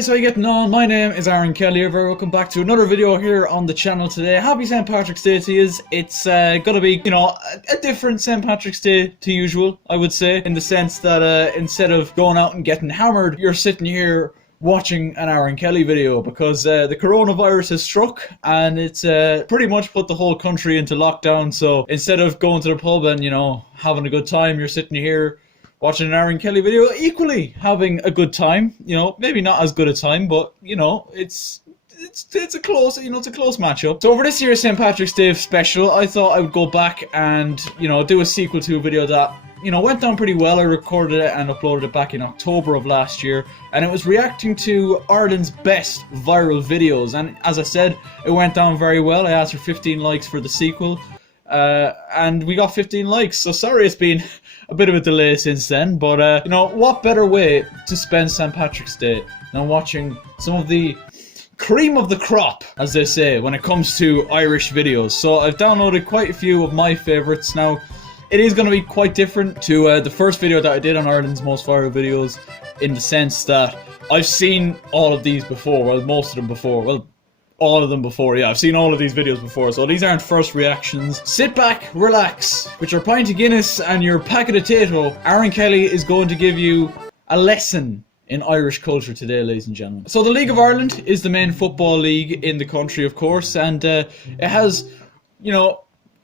guys, how are you getting on? My name is Aaron Kelly. Very welcome back to another video here on the channel today. Happy St. Patrick's Day to you. It's gonna be, a different St. Patrick's Day to usual, I would say, in the sense that instead of going out and getting hammered, you're sitting here watching an Aaron Kelly video because the coronavirus has struck and it's pretty much put the whole country into lockdown. So instead of going to the pub and, having a good time, you're sitting here watching an Aaron Kelly video, equally having a good time. Maybe not as good a time, but it's a close, it's a close matchup. So over this year's St. Patrick's Day special, I thought I would go back and do a sequel to a video that went down pretty well. I recorded it and uploaded it back in October of last year, and it was reacting to Ireland's best viral videos. And as I said, it went down very well. I asked for 15 likes for the sequel. And we got 15 likes, so sorry it's been a bit of a delay since then, but what better way to spend St. Patrick's Day than watching some of the cream of the crop, as they say, when it comes to Irish videos. So I've downloaded quite a few of my favourites. Now, it is going to be quite different to the first video that I did on Ireland's most viral videos, in the sense that I've seen all of these before, well, most of them before, well, all of them before, yeah, I've seen all of these videos before, so these aren't first reactions. Sit back, relax, with your pint of Guinness and your packet of Tato. Aaron Kelly is going to give you a lesson in Irish culture today, ladies and gentlemen. So the League of Ireland is the main football league in the country, of course, and it has,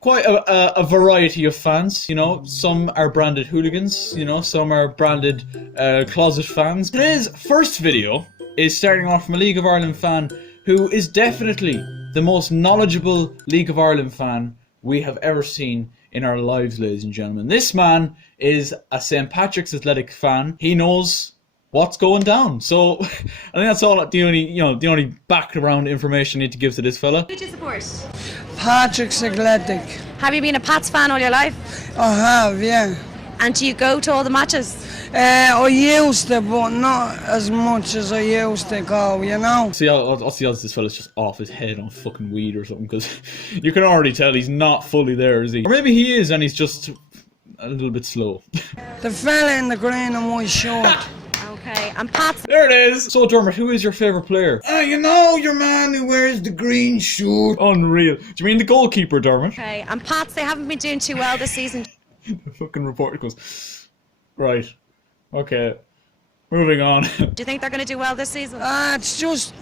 quite a variety of fans. Some are branded hooligans, some are branded closet fans. Today's first video is starting off from a League of Ireland fan who is definitely the most knowledgeable League of Ireland fan we have ever seen in our lives, ladies and gentlemen. This man is a St. Patrick's Athletic fan. He knows what's going down. So I think that's all the only background information I need to give to this fella. Who do you support? Patrick's Athletic. Have you been a Pats fan all your life? I have, yeah. And do you go to all the matches? I used to, but not as much as I used to go, See, I'll see this fella's just off his head on fucking weed or something, because you can already tell he's not fully there, is he? Or maybe he is and he's just a little bit slow. The fella in the green and white shirt. Okay, and Pats. There it is! So Dermot, who is your favourite player? Your man who wears the green shirt. Unreal. Do you mean the goalkeeper, Dermot? Okay, and Pats, they haven't been doing too well this season. The fucking reporter goes, right, okay, moving on. Do you think they're going to do well this season? It's just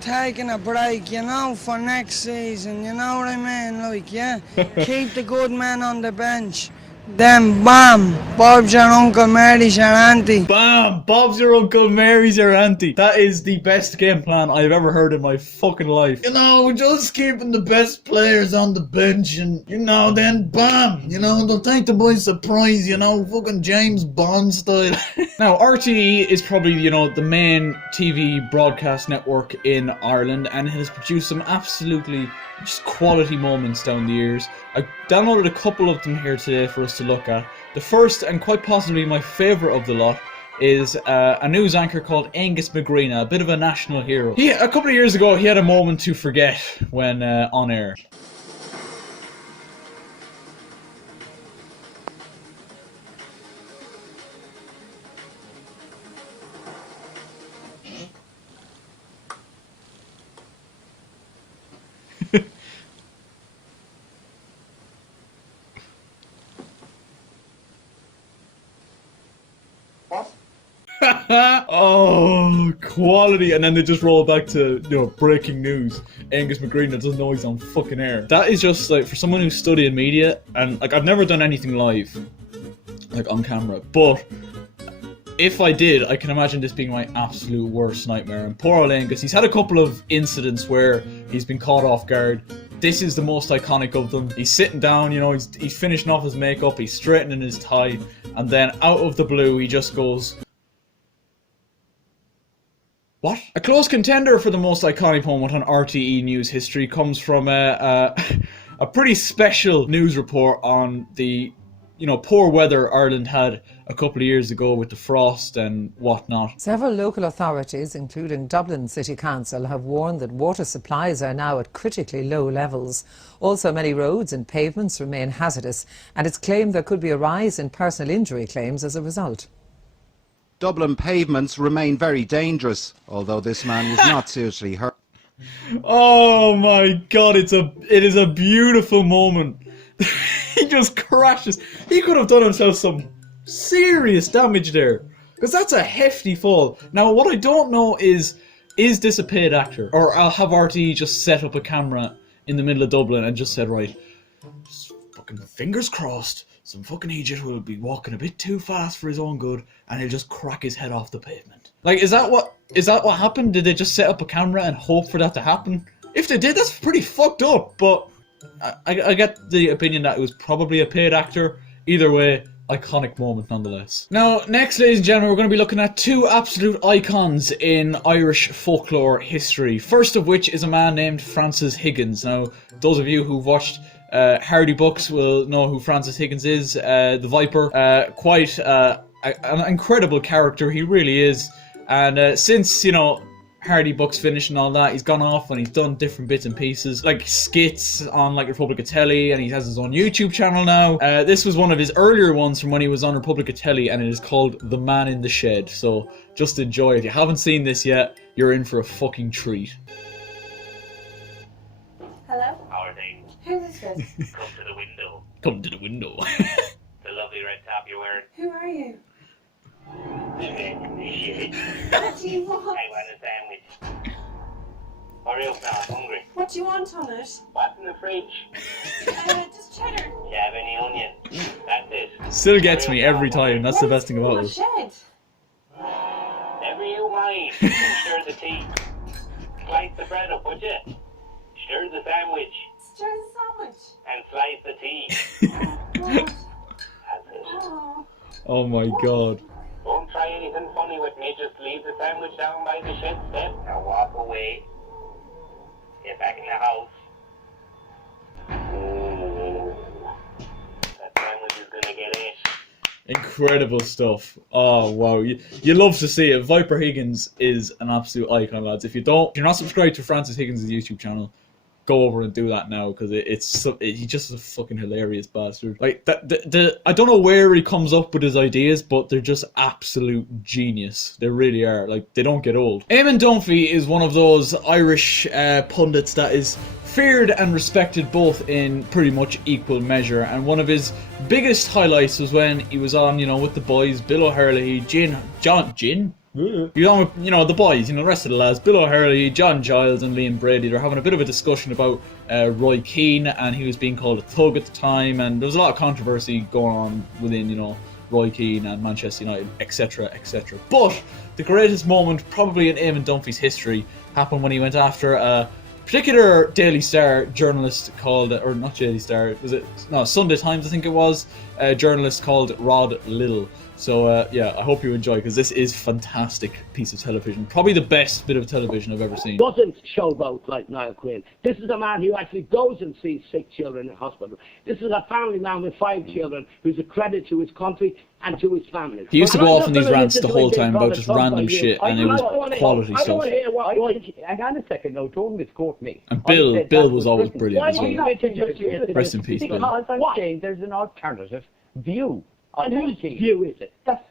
taking a break, for next season, you know what I mean? Keep the good men on the bench. Then bam, Bob's your uncle, Mary's your auntie. Bam, Bob's your uncle, Mary's your auntie. That is the best game plan I've ever heard in my fucking life. We're just keeping the best players on the bench and, then bam, they'll take them by surprise, fucking James Bond style. Now, RTE is probably, the main TV broadcast network in Ireland, and it has produced some absolutely just quality moments down the years. I downloaded a couple of them here today for us to look at. The first, and quite possibly my favourite of the lot, is a news anchor called Angus McGreena, a bit of a national hero. A couple of years ago, he had a moment to forget when on air. Oh, quality. And then they just roll back to, breaking news. Angus McGreena doesn't know he's on fucking air. That is just, for someone who's studying media, and, I've never done anything live, on camera, but if I did, I can imagine this being my absolute worst nightmare. And poor old Angus, he's had a couple of incidents where he's been caught off guard. This is the most iconic of them. He's sitting down, he's finishing off his makeup, he's straightening his tie, and then out of the blue, he just goes, what? A close contender for the most iconic moment on RTE news history comes from a pretty special news report on the, poor weather Ireland had a couple of years ago with the frost and whatnot. Several local authorities, including Dublin City Council, have warned that water supplies are now at critically low levels. Also, many roads and pavements remain hazardous, and it's claimed there could be a rise in personal injury claims as a result. Dublin pavements remain very dangerous, although this man was not seriously hurt. Oh my god, it is a beautiful moment. He just crashes. He could have done himself some serious damage there. Because that's a hefty fall. Now, what I don't know is this a paid actor? Or have RTE just set up a camera in the middle of Dublin and just said, right, just fucking fingers crossed, some fucking idiot will be walking a bit too fast for his own good and he'll just crack his head off the pavement. Like, is that what happened? Did they just set up a camera and hope for that to happen? If they did, that's pretty fucked up, but I get the opinion that it was probably a paid actor. Either way, iconic moment nonetheless. Now, next, ladies and gentlemen, we're going to be looking at two absolute icons in Irish folklore history. First of which is a man named Francis Higgins. Now, those of you who've watched Hardy Books will know who Francis Higgins is, the Viper. Quite an incredible character, he really is. And since, you know, Hardy Books finished and all that, he's gone off and he's done different bits and pieces, like skits on like Republica Telly, and he has his own YouTube channel now. This was one of his earlier ones from when he was on Republica Telly, and it is called The Man in the Shed. So just enjoy it. If you haven't seen this yet, you're in for a fucking treat. Hello? How are they? Who is this? Come to the window. Come to the window. The lovely red top you're wearing. Who are you? Shit. What do you want? I want a sandwich. Hurry up now, I'm hungry. What do you want on it? What's in the fridge? Just cheddar. Do you have any onion? That's it. Still gets me every time. That's the best thing about My it. shed. Never you mind. Stir the tea. Slice the bread up, would you? Stir the sandwich. Stir the sandwich. And slice the tea. What? That's it. Oh. Oh my god. Don't try anything funny with me. Just leave the sandwich down by the shed step. Now walk away. Get back in the house. Ooh. That sandwich is gonna get it. Incredible stuff. Oh wow, you love to see it. Viper Higgins is an absolute icon, lads. If you're not subscribed to Francis Higgins' YouTube channel, go over and do that now, because he's just a fucking hilarious bastard. Like I don't know where he comes up with his ideas, but they're just absolute genius. They really are. Like, they don't get old. Eamon Dunphy is one of those Irish pundits that is feared and respected both in pretty much equal measure. And one of his biggest highlights was when he was on, you know, with the boys, Bill O'Herlihy, Gin. He was on with, you know, the boys, you know, the rest of the lads, Bill O'Herlihy, John Giles and Liam Brady. They're having a bit of a discussion about Roy Keane, and he was being called a thug at the time, and there was a lot of controversy going on within, you know, Roy Keane and Manchester United, etc, etc. But the greatest moment probably in Eamon Dunphy's history happened when he went after a particular Daily Star journalist called, or not Daily Star, was it? No, Sunday Times I think it was, a journalist called Rod Little. So yeah, I hope you enjoy, because this is a fantastic piece of television. Probably the best bit of television I've ever seen. Doesn't showboat like Niall Quinn. This is a man who actually goes and sees sick children in hospital. This is a family man with 5 children who's a credit to his country and to his family. He used to go off on these rants the whole time about just random shit, and it was quality stuff. I don't hear what... Hang on a second, no, don't misquote me. And Bill was always brilliant as well. Rest in peace, Bill. Because I'm saying there's an alternative view. And whose view is it? That's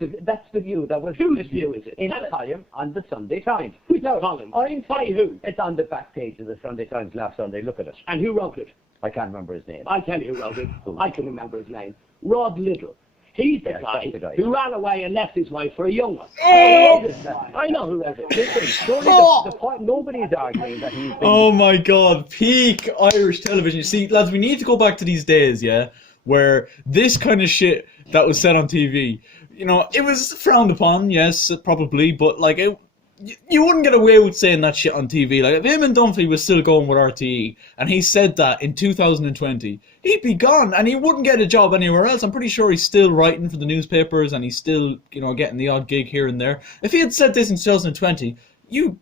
the view that was... Whose view is it? In a column on the Sunday Times. Who's that column? By who? It's on the back page of the Sunday Times last Sunday. Look at it. And who wrote it? I can't remember his name. I tell you who wrote it. I can remember his name. Rod Little. He's the guy who ran away and left his wife for a young one. I know who wrote it. Listen, the point, nobody's arguing that he's... Oh my god, peak Irish television. You see, lads, we need to go back to these days, yeah, where this kind of shit that was said on TV, you know, it was frowned upon, yes, probably, but like, you wouldn't get away with saying that shit on TV. Like, if Eamon Dunphy was still going with RTE, and he said that in 2020, he'd be gone, and he wouldn't get a job anywhere else. I'm pretty sure he's still writing for the newspapers, and he's still, you know, getting the odd gig here and there. If he had said this in 2020, you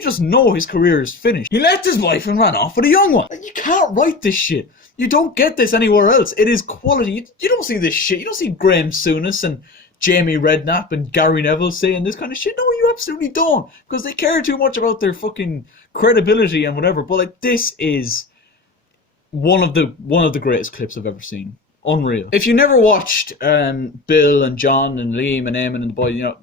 just know his career is finished. He left his wife and ran off with a young one. You can't write this shit. You don't get this anywhere else. It is quality. You don't see this shit. You don't see Graham Souness and Jamie Redknapp and Gary Neville saying this kind of shit. No, you absolutely don't. Because they care too much about their fucking credibility and whatever. But like, this is one of the greatest clips I've ever seen. Unreal. If you never watched Bill and John and Liam and Eamon and the boy, you know,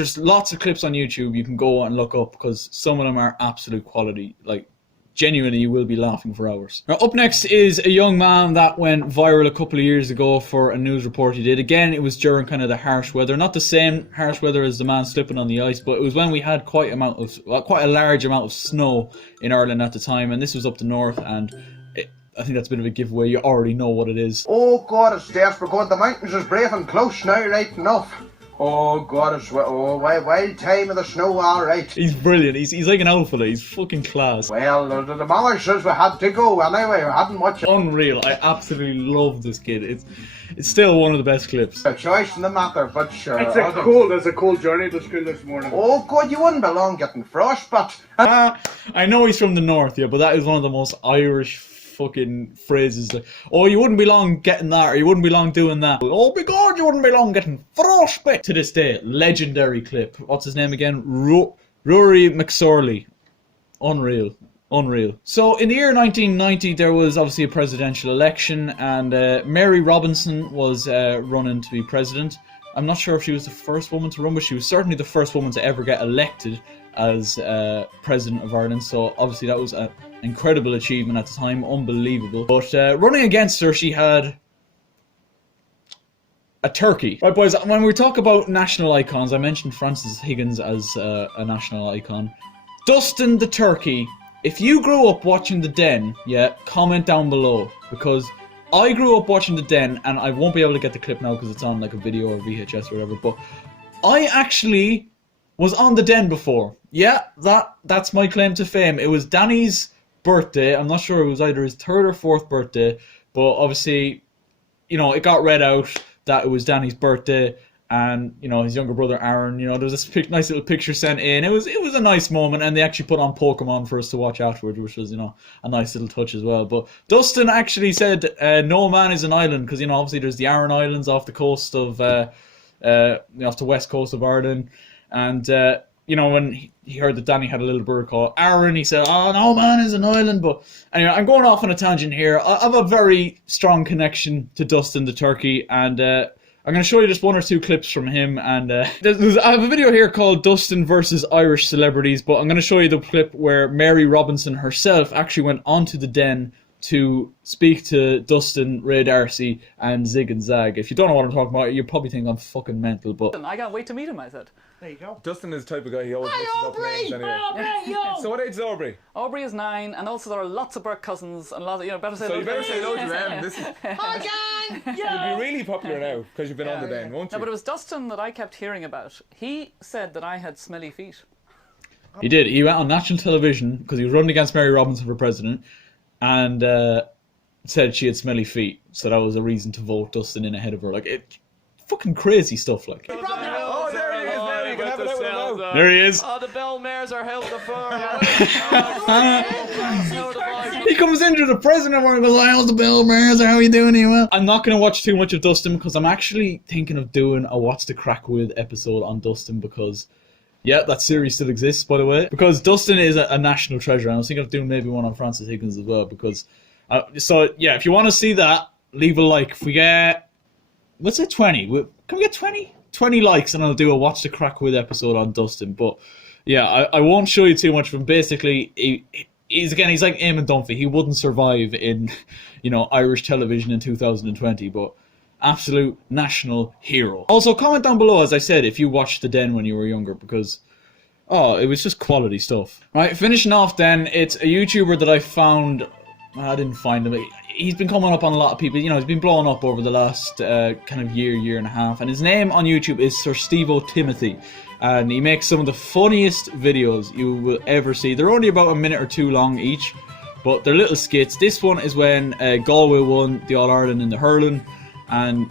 there's lots of clips on YouTube you can go and look up because some of them are absolute quality. Like, genuinely, you will be laughing for hours. Now, up next is a young man that went viral a couple of years ago for a news report he did. Again, it was during kind of the harsh weather. Not the same harsh weather as the man slipping on the ice, but it was when we had quite a large amount of snow in Ireland at the time, and this was up the north, and I think that's a bit of a giveaway. You already know what it is. Oh God, it's desperate going. The mountains is brave and close now, right enough. Oh God, it's wild time of the snow, all right. He's brilliant. He's like an alpha. He's fucking class. Well, the mother says we had to go anyway. We hadn't much. Unreal. I absolutely love this kid. It's still one of the best clips. A choice in the matter, but sure. It's a cold journey to school this morning. Oh God, you wouldn't be long getting frostbite. I know he's from the north, yeah, but that is one of the most Irish fucking phrases. Like, oh, you wouldn't be long getting that, or you wouldn't be long doing that. Oh my God, you wouldn't be long getting frostbite. To this day, legendary clip. What's his name again? Rory McSorley. Unreal. So in the year 1990, there was obviously a presidential election, and Mary Robinson was running to be president. I'm not sure if she was the first woman to run, but she was certainly the first woman to ever get elected as president of Ireland. So obviously that was an incredible achievement at the time, unbelievable. But running against her, she had a turkey. Right, boys, when we talk about national icons, I mentioned Francis Higgins as a national icon. Dustin the turkey. If you grew up watching The Den, yeah, comment down below, because I grew up watching The Den, and I won't be able to get the clip now because it's on like a video or VHS or whatever, but I actually was on The Den before. Yeah, that's my claim to fame. It was Danny's birthday. I'm not sure, it was either his 3rd or 4th birthday, but obviously, you know, it got read out that it was Danny's birthday, and, you know, his younger brother Aaron, you know, there was this nice little picture sent in. It was a nice moment, and they actually put on Pokemon for us to watch afterwards, which was, you know, a nice little touch as well. But Dustin actually said, no man is an island, because, you know, obviously there's the Aran Islands off the coast of, you know, off the west coast of Ireland, and, you know, when he heard that Danny had a little bird called Aaron, he said, oh, no man is an island. But anyway, I'm going off on a tangent here. I have a very strong connection to Dustin the turkey, and I'm going to show you just one or two clips from him, and I have a video here called Dustin versus Irish Celebrities, but I'm going to show you the clip where Mary Robinson herself actually went onto The Den to speak to Dustin, Ray D'Arcy, and Zig and Zag. If you don't know what I'm talking about, you probably think I'm fucking mental, but I can't wait to meet him, I said. There you go. Dustin is the type of guy, he always mixes up names anyway. So what age is Aubrey? Aubrey is 9, and also there are lots of Burke cousins, and lots of, you know, better say. So you better say hello to them. Hi, gang! You'll be really popular now, because you've been on The Den, won't you? No, but it was Dustin that I kept hearing about. He said that I had smelly feet. He did. He went on national television, because he was running against Mary Robinson for president, and said she had smelly feet, so that was a reason to vote Dustin in ahead of her. Like, it, fucking crazy stuff, like. Oh, there he is now, you can have it out now. There he is. Oh, the bell mares are held before. He comes into the president and goes, how's the bell mares? How are you doing? Are you well? I'm not going to watch too much of Dustin, because I'm actually thinking of doing a What's the Crack With episode on Dustin, because yeah, that series still exists, by the way. Because Dustin is a national treasure, and I was thinking of doing maybe one on Francis Higgins as well, because so yeah, if you want to see that, leave a like. If we get, let's say 20, can we get 20 likes, and I'll do a Watch the Crack With episode on Dustin. But yeah, I won't show you too much of him. Basically, he's like Eamon Dunphy. He wouldn't survive in, you know, Irish television in 2020, but absolute national hero. Also, comment down below, as I said, if you watched The Den when you were younger, because oh, it was just quality stuff. Right, finishing off then, it's a YouTuber that I found. I didn't find him. He's been coming up on a lot of people. You know, he's been blowing up over the last kind of year and a half. And his name on YouTube is Sir Steve-O Timothy. And he makes some of the funniest videos you will ever see. They're only about a minute or two long each, but they're little skits. This one is when Galway won the All-Ireland in the hurling, and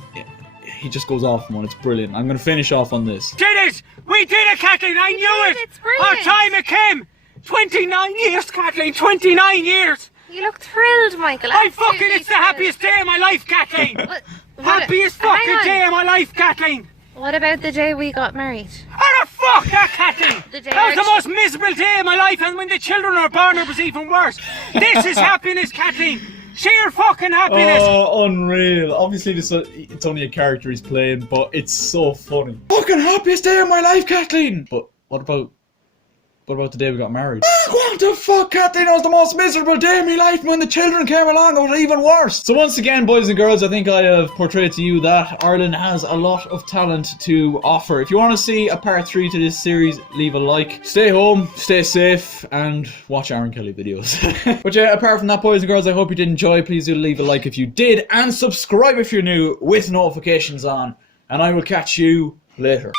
he just goes off on one. It's brilliant. I'm going to finish off on this. Did it! We did it, Kathleen! I knew it! It's brilliant! Our time it came! 29 years, Kathleen! 29 years! You look thrilled, Michael. It's the happiest day of my life, Kathleen! Happiest fucking day of my life, Kathleen! What about the day we got married? Oh, fuck that, Kathleen! The day That was the most miserable day of my life, and when the children are born, it was even worse. This is happiness, Kathleen! Sheer fucking happiness. Oh, unreal. Obviously, it's only a character he's playing, but it's so funny. Fucking happiest day of my life, Kathleen! But what about the day we got married? What the fuck, Kathleen? It was the most miserable day of my life. When the children came along, it was even worse. So once again, boys and girls, I think I have portrayed to you that Ireland has a lot of talent to offer. If you want to see a part 3 to this series, leave a like. Stay home, stay safe, and watch Aaron Kelly videos. But yeah, apart from that, boys and girls, I hope you did enjoy. Please do leave a like if you did, and subscribe if you're new with notifications on. And I will catch you later.